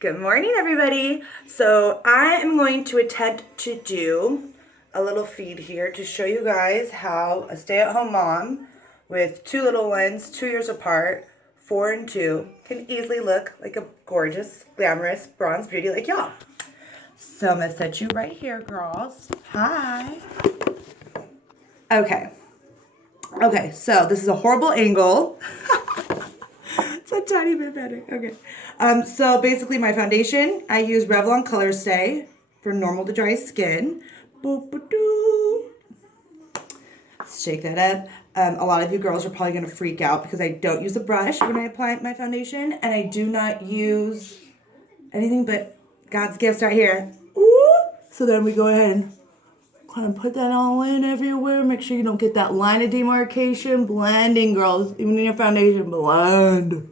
Good morning, everybody. So I am going to attempt to do a little feed here to show you guys how a stay-at-home mom with two little ones, 2 years apart, 4 and 2, can easily look like a gorgeous, glamorous bronze beauty like y'all. So I'm gonna set you right here, girls. Hi. Okay. Okay, so this is a horrible angle. It's a tiny bit better. Okay. So basically my foundation, I use Revlon Color Stay for normal to dry skin. Boop-a-doo. Shake that up. A lot of you girls are probably going to freak out because I don't use a brush when I apply my foundation, and I do not use anything but God's gifts right here. Ooh. So then we go ahead and kind of put that all in everywhere. Make sure you don't get that line of demarcation. Blending, girls. Even in your foundation, blend.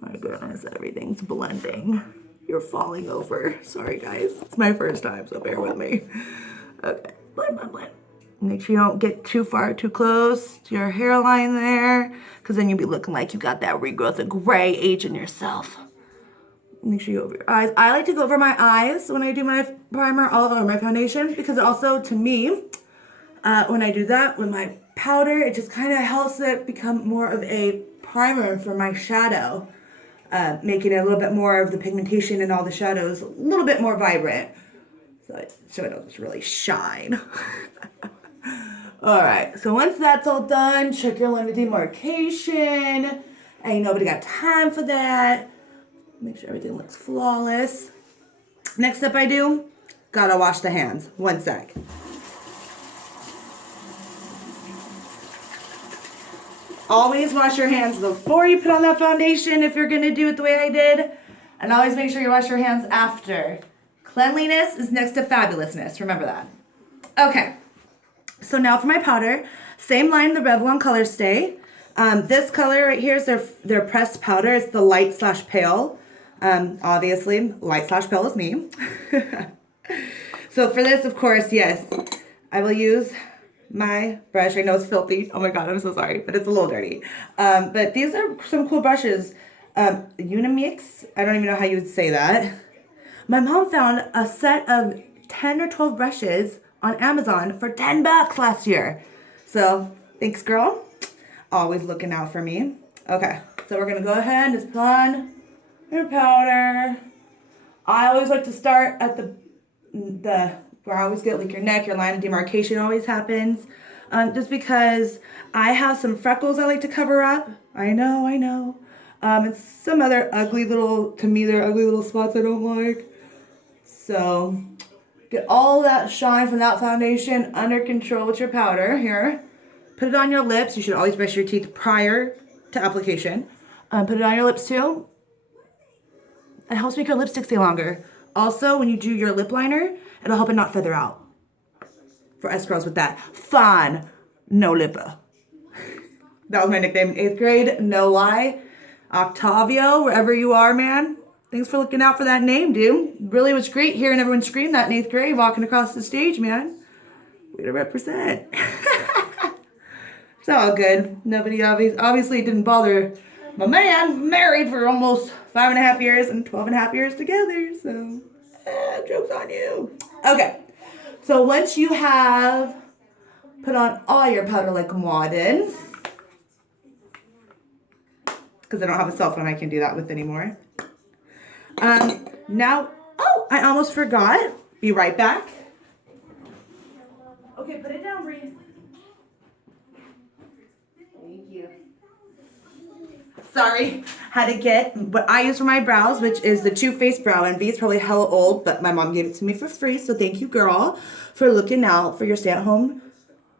My goodness, everything's blending. You're falling over. Sorry, guys. It's my first time, so bear with me. Okay, blend, blend, blend. Make sure you don't get too far, too close to your hairline there, because then you'll be looking like you got that regrowth of gray aging yourself. Make sure you go over your eyes. I like to go over my eyes when I do my primer, all over my foundation, because also, to me, when I do that with my powder, it just kind of helps it become more of a primer for my shadow. Making it a little bit more of the pigmentation and all the shadows a little bit more vibrant. So it doesn't really shine. Alright, so once that's all done, check your line of demarcation. Ain't nobody got time for that. Make sure everything looks flawless. Next step I do, gotta wash the hands. One sec. Always wash your hands before you put on that foundation if you're going to do it the way I did. And always make sure you wash your hands after. Cleanliness is next to fabulousness. Remember that. Okay. So now for my powder. Same line, the Revlon Color Stay. This color right here is their pressed powder. It's the light/pale. Obviously, light/pale is me. So for this, of course, yes, I will use my brush. I know it's filthy. Oh my god, I'm so sorry, but it's a little dirty. But these are some cool brushes. Unimix, I don't even know how you would say that. My mom found a set of 10 or 12 brushes on Amazon for $10 last year. So, thanks girl. Always looking out for me. Okay, so we're gonna go ahead and just put on your powder. I always like to start at the where I always get like your neck, your line of demarcation always happens. Just because I have some freckles I like to cover up. I know. And some other ugly little, to me they're ugly little spots I don't like. So get all that shine from that foundation under control with your powder here. Put it on your lips. You should always brush your teeth prior to application. Put it on your lips too. It helps make your lipstick stay longer. Also, when you do your lip liner, it'll help it not feather out. For us girls with that fun, no lipper. That was my nickname in 8th grade, no lie. Octavio, wherever you are, man. Thanks for looking out for that name, dude. Really was great hearing everyone scream that in 8th grade, walking across the stage, man. Way to represent. It's all good. Nobody obviously didn't bother my man, married for almost 5.5 years and 12.5 years together, so joke's on you. Okay, so once you have put on all your powder like moi did, because I don't have a cell phone I can do that with anymore. Now, oh, I almost forgot. Be right back. Okay, put it down, Bree. Thank you. Sorry, had to get what I use for my brows, which is the Too Faced Brow Envy. It's probably hella old, but my mom gave it to me for free, so thank you, girl, for looking out for your stay-at-home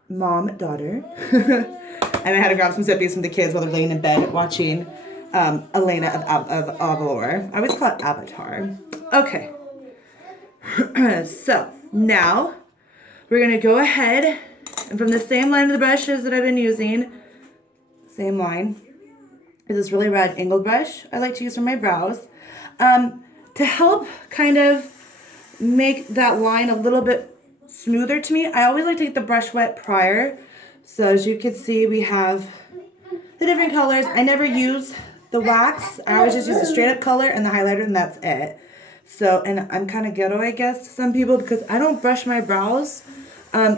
mom, daughter. And I had to grab some zippies from the kids while they're laying in bed watching Elena of Avalor. I always call it Avatar. Okay. So, now, we're going to go ahead, and from the same line of the brushes that I've been using, same line, is this really red angled brush I like to use for my brows. To help kind of make that line a little bit smoother to me, I always like to get the brush wet prior. So as you can see, we have the different colors. I never use the wax, I always just use a straight up color and the highlighter, and that's it. So, and I'm kind of ghetto, I guess, to some people because I don't brush my brows.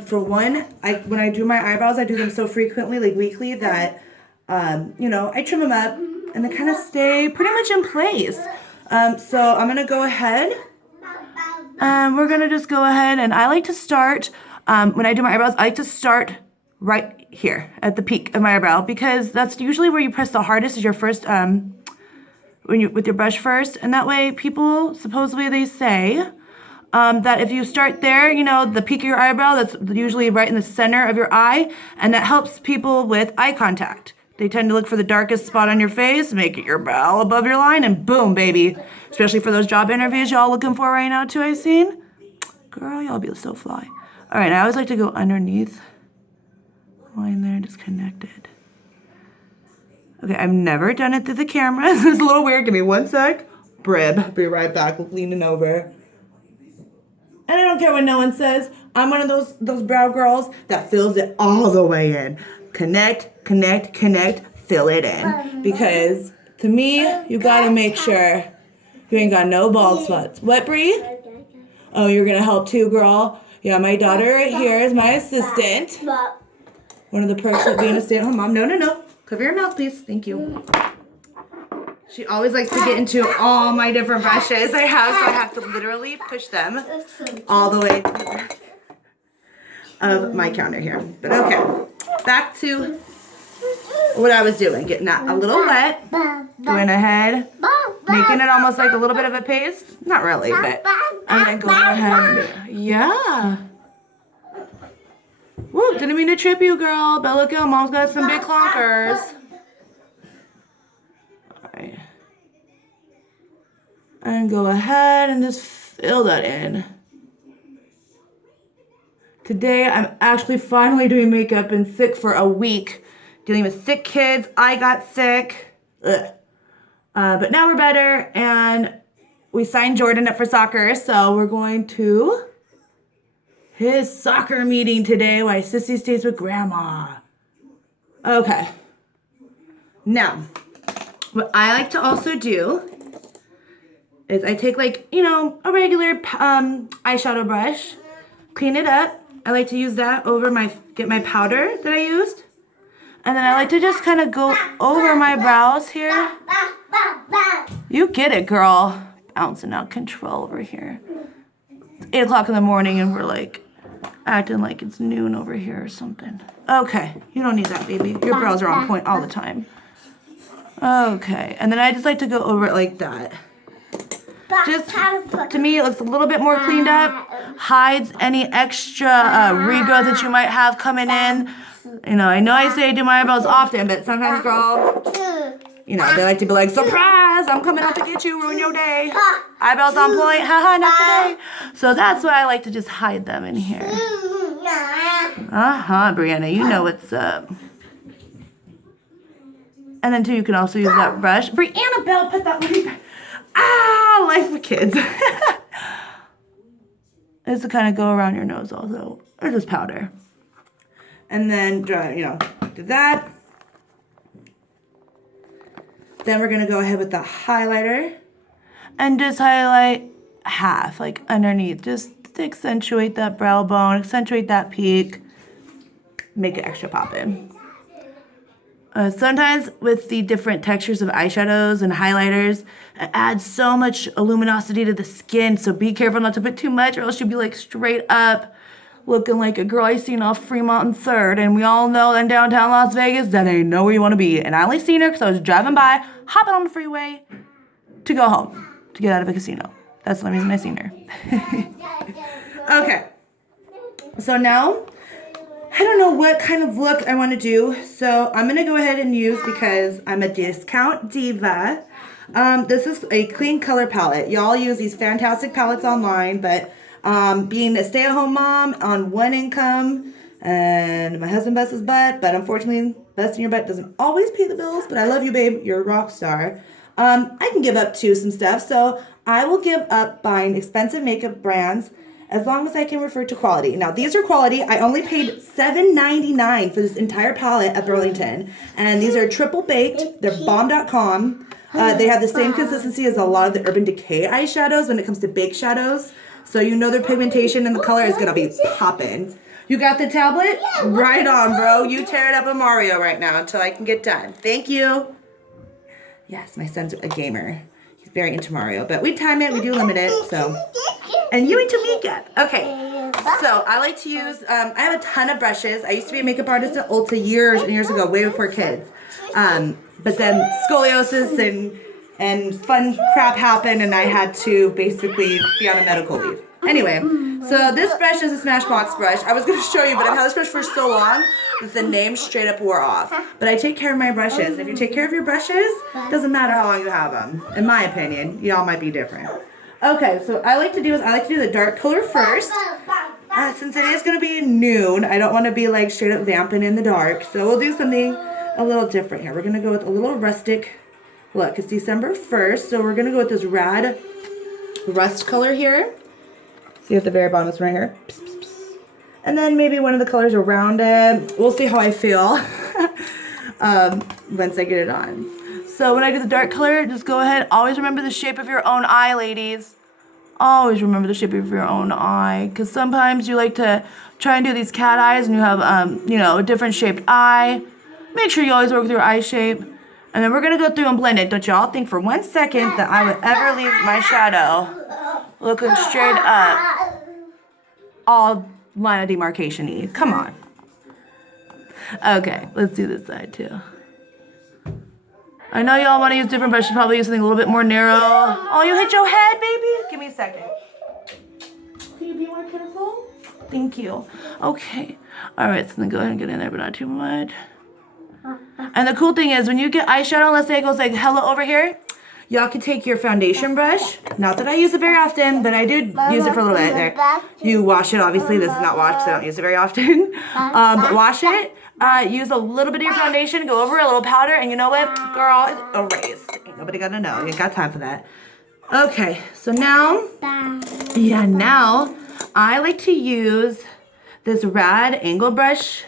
For one, when I do my eyebrows, I do them so frequently, like weekly, that, you know, I trim them up and they kind of stay pretty much in place. So I'm going to go ahead and we're going to just go ahead, and I like to start, when I do my eyebrows, I like to start right here at the peak of my eyebrow because that's usually where you press the hardest is your first, with your brush first. And that way people, supposedly they say, that if you start there, you know, the peak of your eyebrow, that's usually right in the center of your eye, and that helps people with eye contact. They tend to look for the darkest spot on your face, make it your brow above your line, and boom, baby. Especially for those job interviews y'all looking for right now too, I've seen. Girl, y'all be so fly. All right, I always like to go underneath. Line there, just connected. Okay, I've never done it through the camera. This is a little weird. Give me 1 sec. Brib, be right back, leaning over. And I don't care what no one says. I'm one of those brow girls that fills it all the way in. Connect, connect, connect, fill it in. Because to me, you gotta make sure you ain't got no bald spots. What, Bree? Oh, you're gonna help too, girl? Yeah, my daughter right here is my assistant. One of the perks of being a stay-at-home mom. No. Cover your mouth, please. Thank you. She always likes to get into all my different brushes I have, so I have to literally push them all the way to the back of my counter here. But okay, back to what I was doing. Getting that a little wet, going ahead, making it almost like a little bit of a paste. Not really, but and then going ahead. Yeah. Woo, didn't mean to trip you, girl. But look out, mom's got some big clunkers. Alright. And go ahead and just fill that in. Today, I'm actually finally doing makeup and sick for a week. Dealing with sick kids. I got sick. Ugh. But now we're better, and we signed Jordan up for soccer, so we're going to his soccer meeting today while Sissy stays with Grandma. Okay. Now, what I like to also do is I take, like, you know, a regular eyeshadow brush, clean it up. I like to use that over get my powder that I used. And then I like to just kind of go over my brows here. You get it, girl. Bouncing out control over here. It's 8 o'clock in the morning and we're like acting like it's noon over here or something. Okay, you don't need that, baby. Your brows are on point all the time. Okay, and then I just like to go over it like that. Just, to me, it looks a little bit more cleaned up. Hides any extra regrowth that you might have coming in. You know I say I do my eyebrows often, but sometimes, girl, you know, they like to be like, surprise, I'm coming out to get you, ruin your day. Eyebrows on point, haha, not today. So that's why I like to just hide them in here. Brianna, you know what's up. And then, too, you can also use that brush. Brianna Bell, put that one back. Ah, life with kids. It's to kind of go around your nose also, or just powder. And then, you know, do that. Then we're going to go ahead with the highlighter and just highlight half, like underneath, just to accentuate that brow bone, accentuate that peak, make it extra poppin'. Sometimes with the different textures of eyeshadows and highlighters, it adds so much luminosity to the skin, so be careful not to put too much or else you'll be like straight up looking like a girl I seen off Fremont and 3rd, and we all know in downtown Las Vegas, that ain't nowhere you want to be. And I only seen her because I was driving by, hopping on the freeway to go home, to get out of a casino. That's the only reason I seen her. Okay, so now, I don't know what kind of look I want to do, so I'm going to go ahead and use, because I'm a discount diva, this is a Kleancolor palette. Y'all use these fantastic palettes online, but being a stay-at-home mom on one income, and my husband busts his butt, but unfortunately, busting your butt doesn't always pay the bills, but I love you, babe. You're a rock star. I can give up to some stuff, so I will give up buying expensive makeup brands as long as I can refer to quality. Now, these are quality. I only paid $7.99 for this entire palette at Burlington. And these are triple baked. They're bomb.com. They have the same consistency as a lot of the Urban Decay eyeshadows when it comes to baked shadows. So you know their pigmentation and the color is going to be popping. You got the tablet? Right on, bro. You tear it up a Mario right now until I can get done. Thank you. Yes, my son's a gamer. He's very into Mario. But we time it. We do limit it. So. And you and Tamika. Okay. So I like to use, I have a ton of brushes. I used to be a makeup artist at Ulta years and years ago, way before kids. But then scoliosis and fun crap happened and I had to basically be on a medical leave. Anyway, so this brush is a Smashbox brush. I was going to show you, but I've had this brush for so long that the name straight up wore off. But I take care of my brushes. If you take care of your brushes, it doesn't matter how long you have them. In my opinion, y'all might be different. Okay, so I like to do the dark color first. Since it is going to be noon, I don't want to be like straight up vamping in the dark. So we'll do something a little different here. We're going to go with a little rustic look. It's December 1st, so we're going to go with this rad rust color here. See at the very bottom, it's right here. Psst, psst, psst. And then maybe one of the colors around it. We'll see how I feel once I get it on. So when I do the dark color, just go ahead. Always remember the shape of your own eye, ladies. Always remember the shape of your own eye. Because sometimes you like to try and do these cat eyes and you have, a different shaped eye. Make sure you always work with your eye shape. And then we're going to go through and blend it. Don't y'all think for 1 second that I would ever leave my shadow looking straight up, all line of demarcation-y. Come on. Okay, let's do this side too. I know y'all want to use different brushes, probably use something a little bit more narrow. Oh, you hit your head, baby? Give me a second. Can you be more careful? Thank you. Okay. All right, so then go ahead and get in there, but not too much. And the cool thing is, when you get eyeshadow, let's say it goes like hella over here, y'all can take your foundation brush. Not that I use it very often, but I do use it for a little bit there. You wash it, obviously. This is not washed because I don't use it very often. But wash it. Use a little bit of your foundation, go over a little powder, and you know what? Girl, it's erased. Ain't nobody gonna know. You ain't got time for that. Okay, so now I like to use this rad angle brush.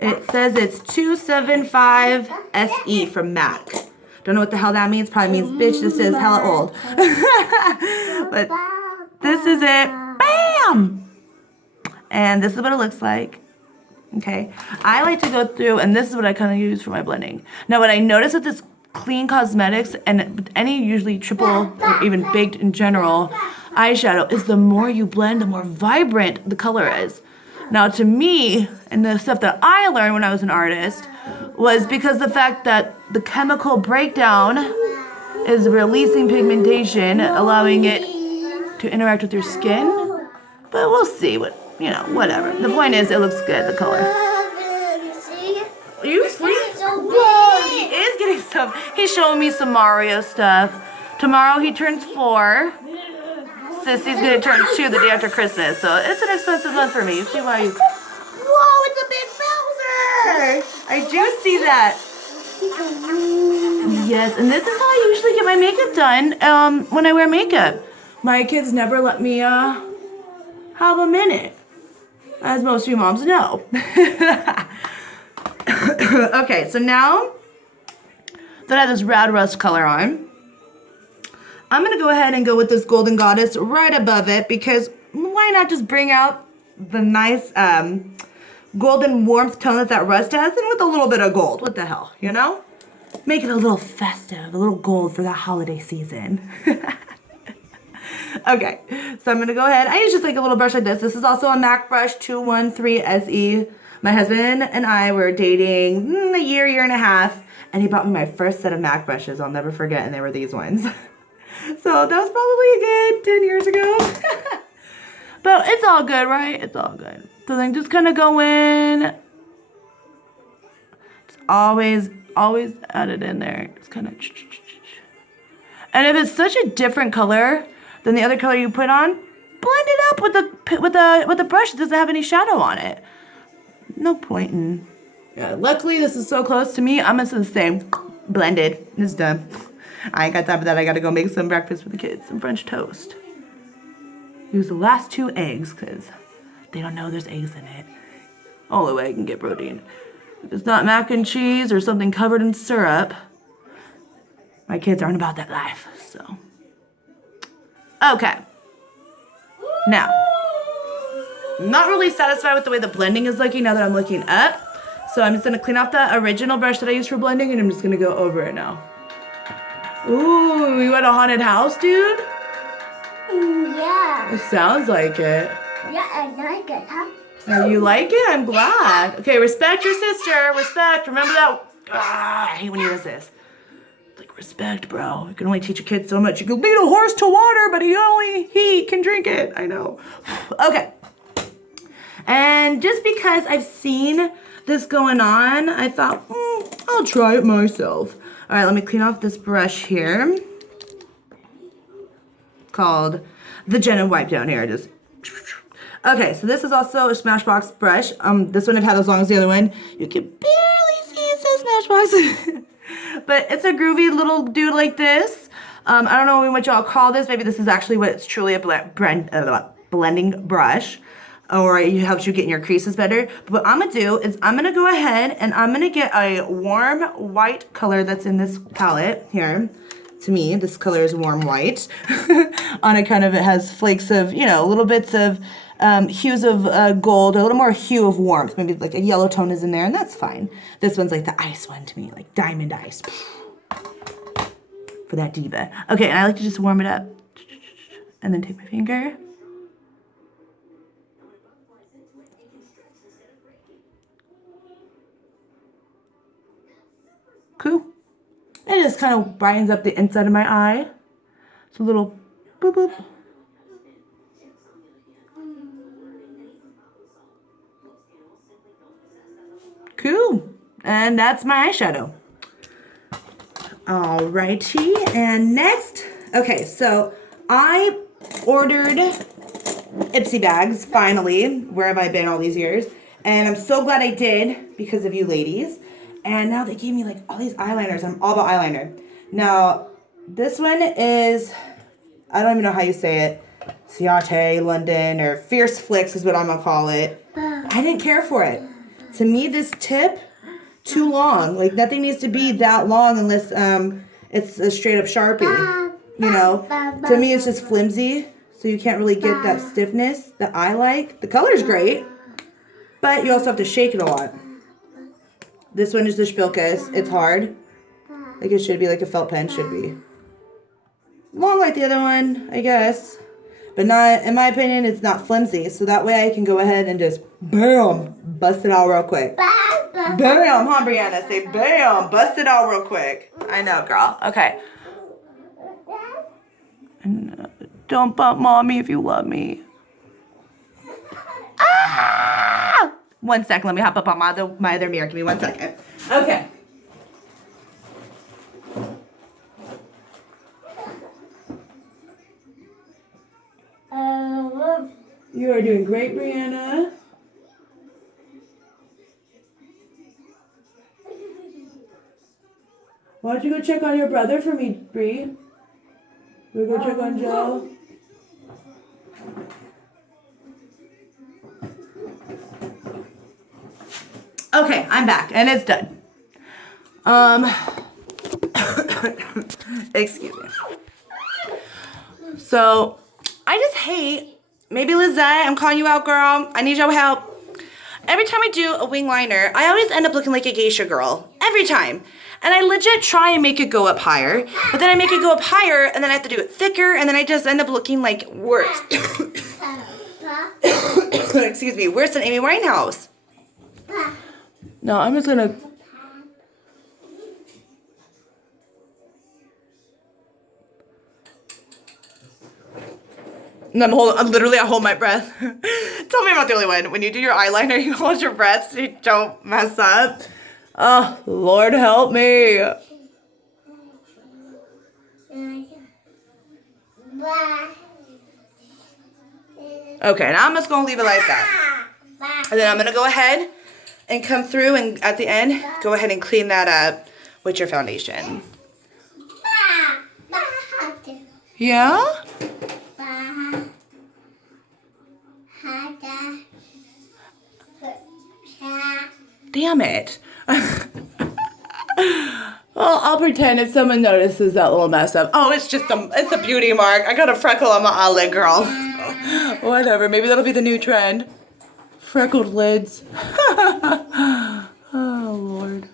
It says it's 275 SE from MAC. Don't know what the hell that means. Probably means, bitch, this is hella old. But this is it. Bam! And this is what it looks like. Okay. I like to go through, and this is what I kind of use for my blending. Now, what I noticed with this Clean Cosmetics and any usually triple or even baked in general eyeshadow is the more you blend, the more vibrant the color is. Now, to me, and the stuff that I learned when I was an artist, was because the fact that the chemical breakdown is releasing pigmentation, allowing it to interact with your skin. But we'll see whatever. The point is, it looks good, the color. Are you asleep? Whoa, he is getting some. He's showing me some Mario stuff. Tomorrow he turns 4. Sissy's gonna turn 2 the day after Christmas, so it's an expensive month for me. You see why? Whoa, it's a big Bowser! I do see that. Yes, and this is how I usually get my makeup done when I wear makeup. My kids never let me have a minute, as most of you moms know. Okay, so now that I have this rad rust color on, I'm going to go ahead and go with this Golden Goddess right above it, because why not just bring out the nice golden warmth tone that rust has, and with a little bit of gold. What the hell, you know? Make it a little festive, a little gold for that holiday season. Okay, so I'm going to go ahead. I use just like a little brush like this. This is also a MAC brush 213 SE. My husband and I were dating a year and a half, and he bought me my first set of MAC brushes. I'll never forget, and they were these ones. So that was probably a good 10 years ago. But it's all good, right? It's all good. So then just kind of go in. Just always add it in there. Just kind of. And if it's such a different color than the other color you put on, blend it up with the brush that doesn't have any shadow on it. No point in. Yeah, luckily this is so close to me. I'm gonna do the same. Blended. It's done. I ain't got time for that. I gotta go make some breakfast for the kids. Some French toast. Use the last 2 eggs because they don't know there's eggs in it. Only way I can get protein. If it's not mac and cheese or something covered in syrup, my kids aren't about that life, so. Okay. Now, I'm not really satisfied with the way the blending is looking now that I'm looking up. So I'm just gonna clean off the original brush that I used for blending and I'm just gonna go over it now. Ooh, you at a haunted house, dude? Yeah. It sounds like it. Yeah, I like it, huh? Oh, you like it? I'm glad. Okay, respect your sister. Respect. Remember that? Ah, I hate when he does this. Like, respect, bro. You can only teach a kid so much. You can lead a horse to water, but he can drink it. I know. Okay. And just because I've seen this going on, I thought, I'll try it myself. All right, let me clean off this brush here. Called the Jenna Wipe down here. Just okay, so this is also a Smashbox brush. This one I've had as long as the other one. You can barely see it says Smashbox. But it's a groovy little dude like this. I don't know what y'all call this. Maybe this is actually what it's truly a blending brush. Or it helps you get in your creases better. But what I'm gonna do is I'm gonna go ahead and I'm gonna get a warm white color that's in this palette here. To me, this color is warm white. On it kind of, it has flakes of, little bits of hues of gold, a little more hue of warmth. Maybe like a yellow tone is in there, and that's fine. This one's like the ice one to me, like diamond ice. For that diva. Okay, and I like to just warm it up. And then take my finger. Cool. And it just kind of brightens up the inside of my eye. It's a little boop boop. Cool. And that's my eyeshadow. Alrighty. And next, okay, so I ordered Ipsy bags, finally. Where have I been all these years? And I'm so glad I did because of you ladies. And now they gave me like all these eyeliners. I'm all about eyeliner. Now, this one is, I don't even know how you say it. Ciate, London, or Fierce Flicks is what I'm gonna call it. I didn't care for it. To me, this tip, too long. Like nothing needs to be that long unless it's a straight up Sharpie. To me it's just flimsy. So you can't really get that stiffness that I like. The color's great, but you also have to shake it a lot. This one is the Spilkas. It's hard. Like it should be, like a felt pen should be. Long like the other one, I guess. But not, in my opinion, it's not flimsy. So that way I can go ahead and just, bam, bust it out real quick. Bam, huh, Brianna? Say bam, bust it out real quick. I know, girl. Okay. And, don't bump mommy if you love me. Ah! 1 second, let me hop up on my other mirror. Give me 1 second. Okay. You are doing great, Brianna. Why don't you go check on your brother for me, Bree? We go check on Joe. Okay, I'm back and it's done. Excuse me. So, I just hate, maybe Lizette, I'm calling you out, girl. I need your help. Every time I do a wing liner, I always end up looking like a geisha girl. Every time. And I legit try and make it go up higher, but then I make it go up higher and then I have to do it thicker and then I just end up looking like worse. Excuse me, worse than Amy Winehouse. No, I'm just gonna. And I hold my breath. Tell me I'm not the only one. When you do your eyeliner, you hold your breath so you don't mess up. Oh, Lord help me. Okay, now I'm just gonna leave it like that. And then I'm gonna go ahead and come through and at the end, go ahead and clean that up with your foundation. Yeah? damn it. Well, I'll pretend if someone notices that little mess up. Oh, it's a beauty mark. I got a freckle on my eyelid, girl. Whatever, maybe that'll be the new trend. Freckled lids. Oh, Lord.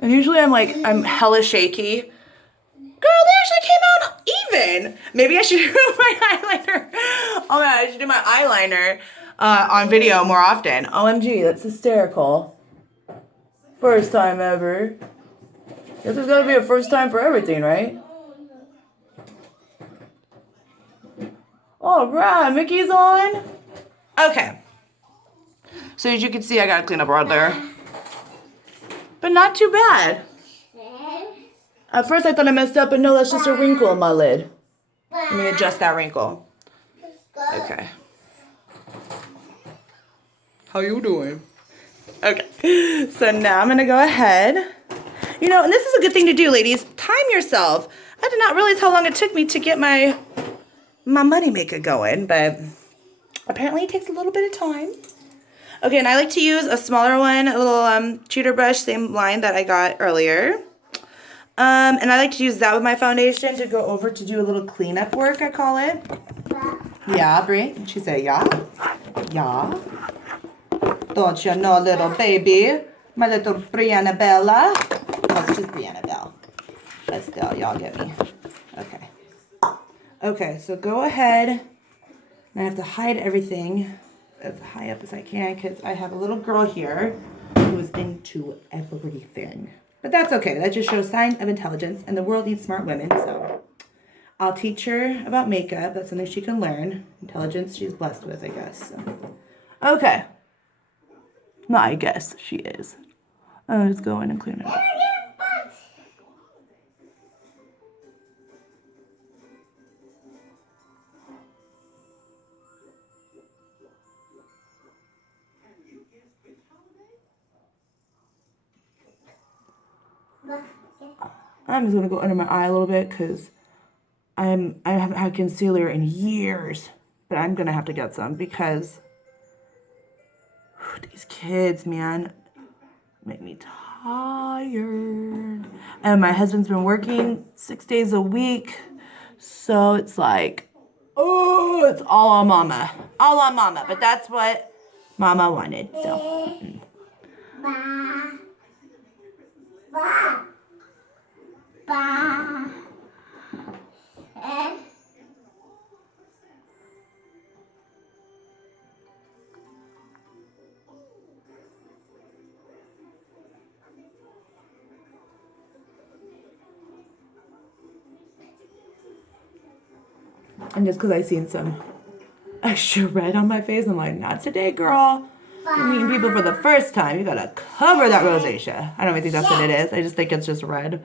And usually I'm hella shaky. Girl, they actually came out even. Maybe I should do my eyeliner. Oh my God, I should do my eyeliner on video more often. OMG, that's hysterical. First time ever. Guess there's gotta be a first time for everything, right? Oh, right, Mickey's on. Okay. So as you can see, I gotta clean up right there. But not too bad. At first I thought I messed up, but no, that's just a wrinkle on my lid. Let me adjust that wrinkle. Okay. How you doing? Okay. So now I'm gonna go ahead. You know, and this is a good thing to do, ladies. Time yourself. I did not realize how long it took me to get my money maker going, but apparently it takes a little bit of time. Okay, and I like to use a smaller one, a little cheater brush, same line that I got earlier. And I like to use that with my foundation to go over to do a little cleanup work, I call it. Yeah, Brie? She said, yeah? Yeah. Don't you know, little baby? My little Brianna Bella. Oh, it's just Brianna Bell. But still, y'all get me. Okay. Okay, so go ahead. I have to hide everything as high up as I can because I have a little girl here who is into everything. But that's okay. That just shows signs of intelligence, and the world needs smart women, so I'll teach her about makeup. That's something she can learn. Intelligence she's blessed with, I guess. So. Okay. I guess she is. I'll just go in and clean it up. I'm just gonna go under my eye a little bit because I haven't had concealer in years, but I'm gonna have to get some because these kids, man, make me tired. And my husband's been working 6 days a week, so it's like, oh, it's all on mama, but that's what mama wanted, so. And just because I seen some extra red on my face, I'm like, not today, girl. You're meeting people for the first time. You gotta cover that rosacea. I don't even think that's what it is. I just think it's just red.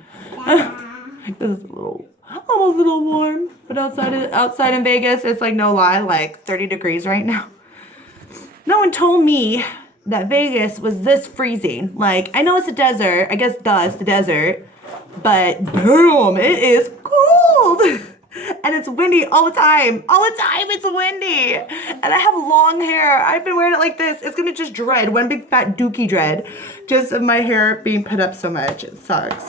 This is almost a little warm. But outside in Vegas, it's like no lie, like 30 degrees right now. No one told me that Vegas was this freezing. Like, I know it's a desert. I guess, duh, it's the desert. But, boom, it is cold. And it's windy all the time. All the time it's windy. And I have long hair. I've been wearing it like this. It's gonna just dread. One big fat dookie dread. Just of my hair being put up so much. It sucks.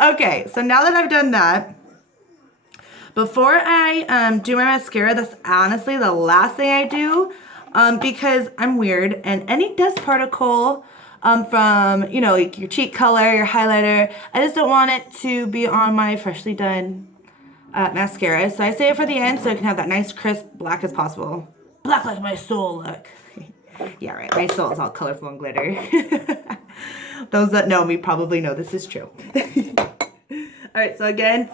Okay, so now that I've done that, before I do my mascara, that's honestly the last thing I do because I'm weird. And any dust particle from, you know, like your cheek color, your highlighter, I just don't want it to be on my freshly done mascara. So I save it for the end so I can have that nice crisp black as possible. Black like my soul look. Yeah, right. My soul is all colorful and glitter. Those that know me probably know this is true. All right, so again,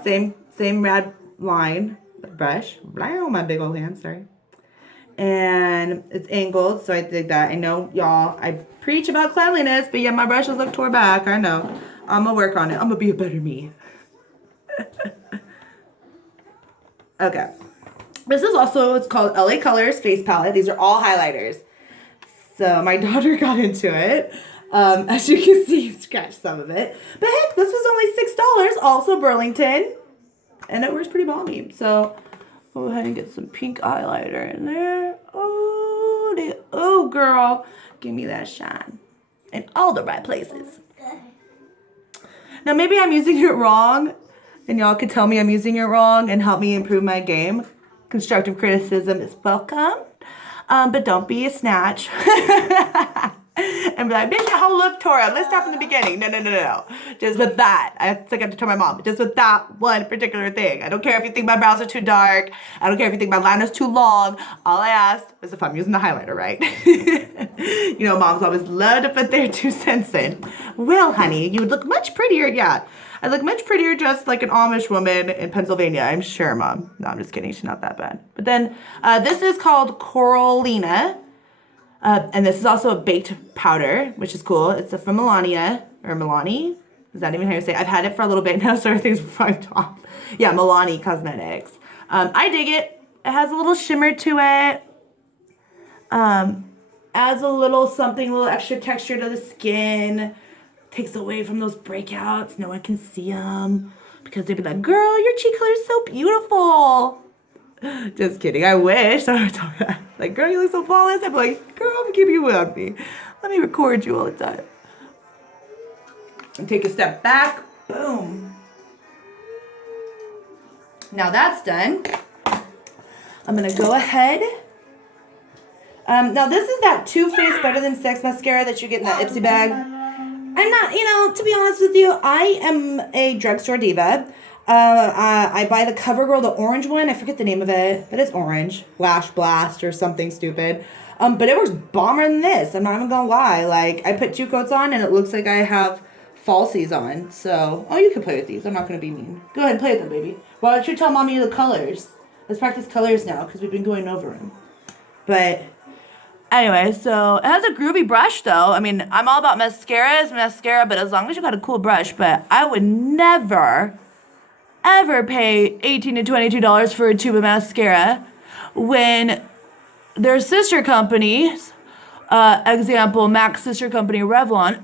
same red line, brush. Wow, my big old hand, sorry. And it's angled, so I did that. I know, y'all, I preach about cleanliness, but yeah, my brushes look tore back. I know. I'm gonna work on it. I'm gonna be a better me. Okay. This is also, it's called LA Colors Face Palette. These are all highlighters. So my daughter got into it. As you can see, scratched some of it. But heck, this was only $6. Also Burlington. And it works pretty balmy. So go ahead and get some pink highlighter in there. Oh, girl. Give me that shine. In all the right places. Now, maybe I'm using it wrong. And y'all could tell me I'm using it wrong and help me improve my game. Constructive criticism is welcome. But don't be a snatch. And be like, bitch, how look, Tora? Let's start from the beginning. No. Just with that. I think I have to tell my mom. Just with that one particular thing. I don't care if you think my brows are too dark. I don't care if you think my line is too long. All I asked is if I'm using the highlighter right. You know, moms always love to put their 2 cents in. Well, honey, you would look much prettier. Yeah, I look much prettier just like an Amish woman in Pennsylvania. I'm sure, Mom. No, I'm just kidding. She's not that bad. But then this is called Coralina. And this is also a baked powder, which is cool. It's from Melania, or Milani. Is that even how you say it? I've had it for a little bit now, so everything's wiped off. Yeah, Milani Cosmetics. I dig it. It has a little shimmer to it. Adds a little something, a little extra texture to the skin. Takes away from those breakouts. No one can see them. Because they'd be like, girl, your cheek color is so beautiful. Just kidding. I wish. I would talk that. Like, girl, you look so flawless. I'm like, girl, I'm gonna keep you with me. Let me record you all the time. And take a step back. Boom. Now that's done. I'm gonna go ahead. Now this is that Too Faced Better Than Sex mascara that you get in that Ipsy bag. I'm not, to be honest with you, I am a drugstore diva. I buy the CoverGirl, the orange one. I forget the name of it, but it's orange. Lash Blast or something stupid. But it works bomber than this. I'm not even gonna lie. Like, I put 2 coats on and it looks like I have falsies on. So, you can play with these. I'm not gonna be mean. Go ahead and play with them, baby. Why don't you tell mommy the colors? Let's practice colors now because we've been going over them. But anyway, so it has a groovy brush though. I mean, I'm all about mascara, but as long as you got a cool brush. But I would never ever pay $18 to $22 for a tube of mascara when their sister companies, example, MAC's sister company, Revlon,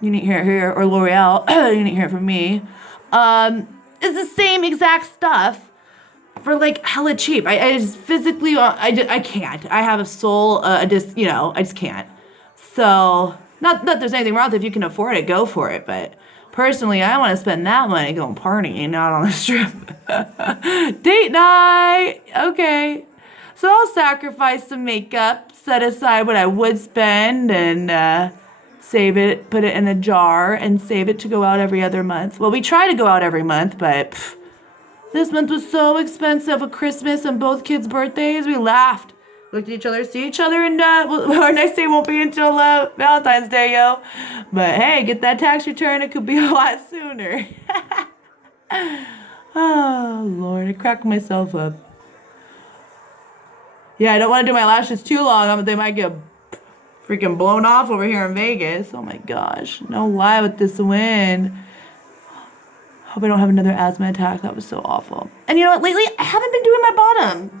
you need to hear it here, or L'Oreal, you need to hear it from me, is the same exact stuff for like hella cheap. I just physically, I can't. I have a soul, I just can't. So, not that there's anything wrong with it. If you can afford it, go for it, but personally, I want to spend that money going partying, not on the strip. Date night! Okay. So I'll sacrifice some makeup, set aside what I would spend, and save it, put it in a jar, and save it to go out every other month. Well, we try to go out every month, but this month was so expensive with Christmas and both kids' birthdays. We laughed. Looked at each other, see each other, and our next day won't be until Valentine's Day, yo. But hey, get that tax return. It could be a lot sooner. Oh, Lord. I cracked myself up. Yeah, I don't want to do my lashes too long. They might get freaking blown off over here in Vegas. Oh, my gosh. No lie with this wind. Hope I don't have another asthma attack. That was so awful. And you know what? Lately, I haven't been doing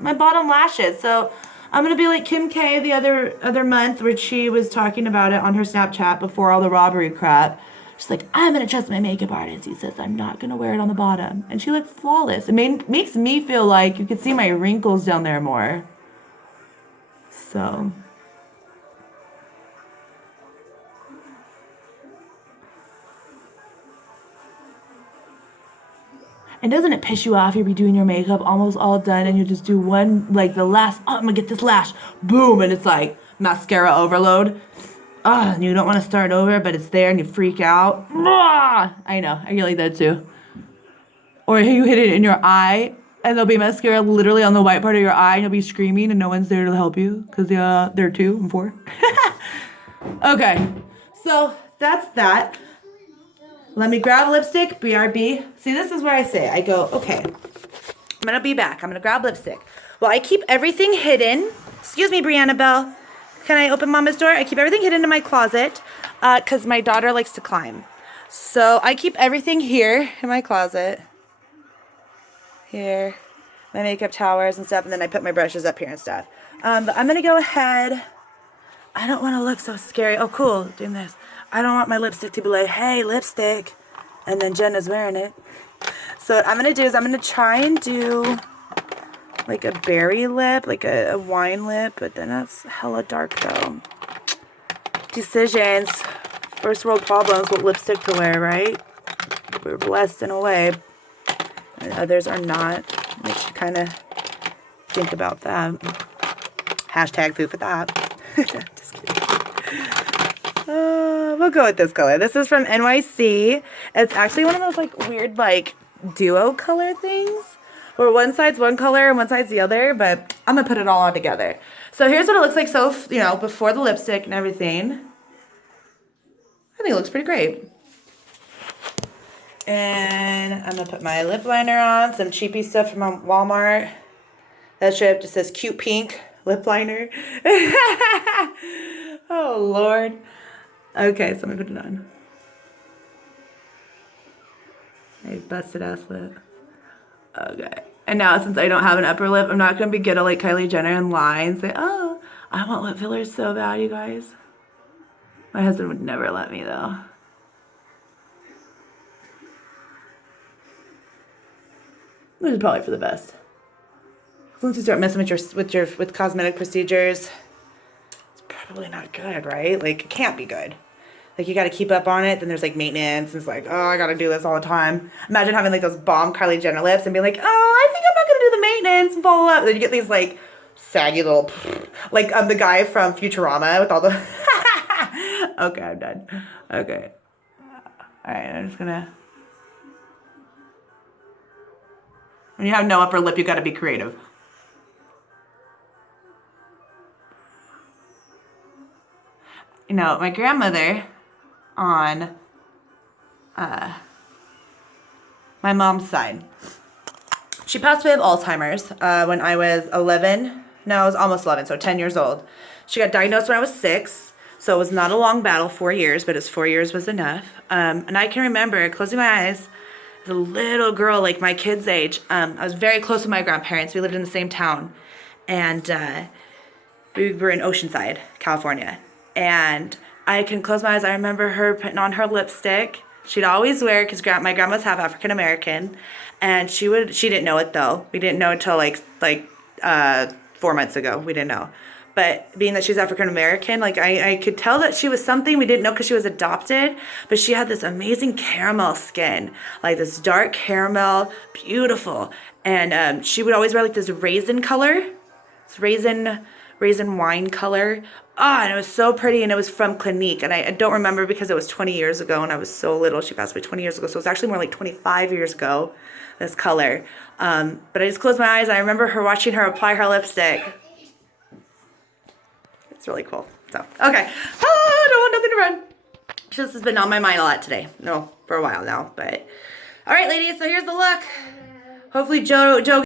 my bottom lashes. So I'm going to be like Kim K the other month where she was talking about it on her Snapchat before all the robbery crap. She's like, I'm going to trust my makeup artist. He says I'm not going to wear it on the bottom. And she looked flawless. It makes me feel like you could see my wrinkles down there more. So. And doesn't it piss you off? You'll be doing your makeup almost all done and you just do one, like the last, I'm gonna get this lash, boom, and it's like mascara overload. And you don't want to start over, but it's there and you freak out. I know, I get like that too. Or you hit it in your eye and there'll be mascara literally on the white part of your eye and you'll be screaming and no one's there to help you because they're 2 and 4. Okay, so that's that. Let me grab lipstick, BRB. See, this is where I say, I go, okay, I'm going to be back. I'm going to grab lipstick. Well, I keep everything hidden. Excuse me, Brianna Bell. Can I open Mama's door? I keep everything hidden in my closet because my daughter likes to climb. So I keep everything here in my closet. Here. My makeup towers and stuff. And then I put my brushes up here and stuff. But I'm going to go ahead. I don't want to look so scary. Oh, cool. Doing this. I don't want my lipstick to be like, hey, lipstick. And then Jenna's wearing it. So what I'm going to do is I'm going to try and do like a berry lip, like a wine lip. But then that's hella dark though. Decisions. First world problems, what lipstick to wear, right? We're blessed in a way. And others are not. Makes you kind of think about that. Hashtag food for thought. Just kidding. We'll go with this color. This is from NYC. It's actually one of those like weird like duo color things where one side's one color and one side's the other, but I'm gonna put it all on together. So here's what it looks like. So, you know, before the lipstick and everything, I think it looks pretty great. And I'm gonna put my lip liner on, some cheapy stuff from Walmart. That strip just says cute pink lip liner. Oh Lord. Okay, so I'm gonna put it on. A busted ass lip. Okay. And now since I don't have an upper lip, I'm not gonna be good at like Kylie Jenner and lie and say, oh, I want lip fillers so bad, you guys. My husband would never let me though. Which is probably for the best. Once you start messing with cosmetic procedures, it's probably not good, right? Like it can't be good. Like you got to keep up on it. Then there's like maintenance. And it's like, oh, I got to do this all the time. Imagine having like those bomb Kylie Jenner lips and being like, oh, I think I'm not gonna do the maintenance and follow up. And then you get these like saggy little, like the guy from Futurama with all the. Okay, I'm done. Okay. All right, I'm just gonna. When you have no upper lip, you got to be creative. You know, my grandmother on my mom's side, she passed away of Alzheimer's when I was 11. No, I was almost 11, so 10 years old. She got diagnosed when I was 6, so it was not a long battle, 4 years, but 4 years was enough. And I can remember closing my eyes as a little girl, like my kid's age. I was very close with my grandparents. We lived in the same town, and we were in Oceanside, California. And I can close my eyes. I remember her putting on her lipstick. She'd always wear, because my grandma's half African American, and she didn't know it though. We didn't know until like 4 months ago. We didn't know. But being that she's African American, like I could tell that she was something. We didn't know because she was adopted, but she had this amazing caramel skin, like this dark caramel, beautiful. And she would always wear like this raisin color, this raisin wine color. Oh, and it was so pretty, and it was from Clinique. And I don't remember because it was 20 years ago, and I was so little. She passed away 20 years ago, so it was actually more like 25 years ago, this color. But I just closed my eyes, and I remember watching her apply her lipstick. It's really cool. So, okay. I don't want nothing to run. This has been on my mind a lot today. No, for a while now. But, all right, ladies, so here's the look. Hopefully Joe